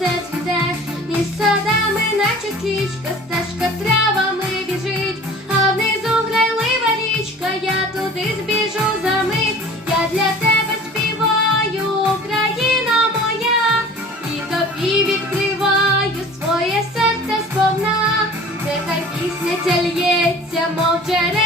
сонце цвіте, між садами, наче свічка, стежка травами біжить, а внизу грайлива річка, я туди збіжу за мить, я для тебе співаю, Україна моя, і тобі відкриваю своє серце сповна, нехай пісня ця лється, мов джерела.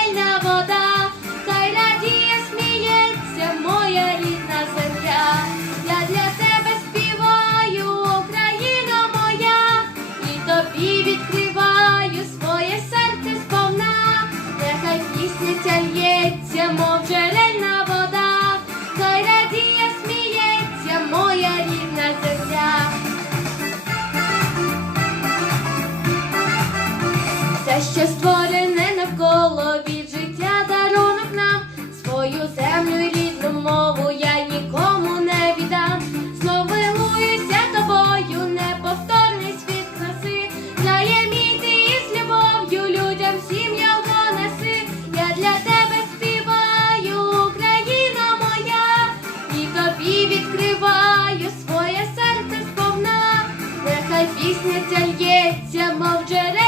все ще створене навколо від життя дарунок нам свою землю і рідну мову я нікому не віддам. Зновилуюся тобою, неповторний світ краси, знає мій ти із любов'ю, людям всім його неси. Я для тебе співаю, Україна моя, і тобі відкриваю своє серце сповна, нехай пісня ця лється, мов джерел.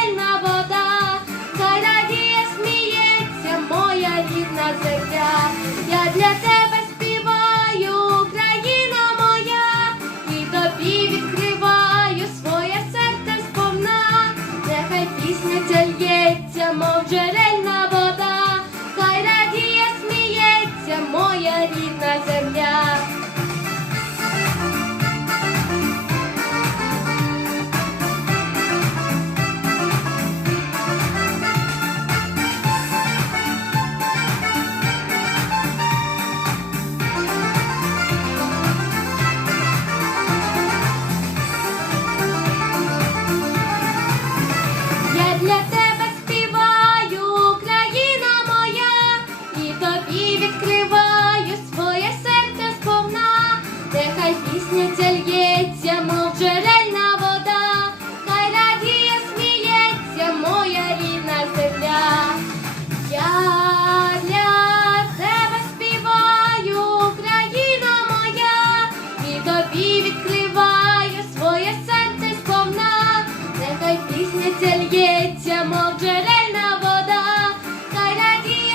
для тебе співаю, Україна моя, і тобі відкриваю своє серце сповна, нехай пісня ця мов джерел. не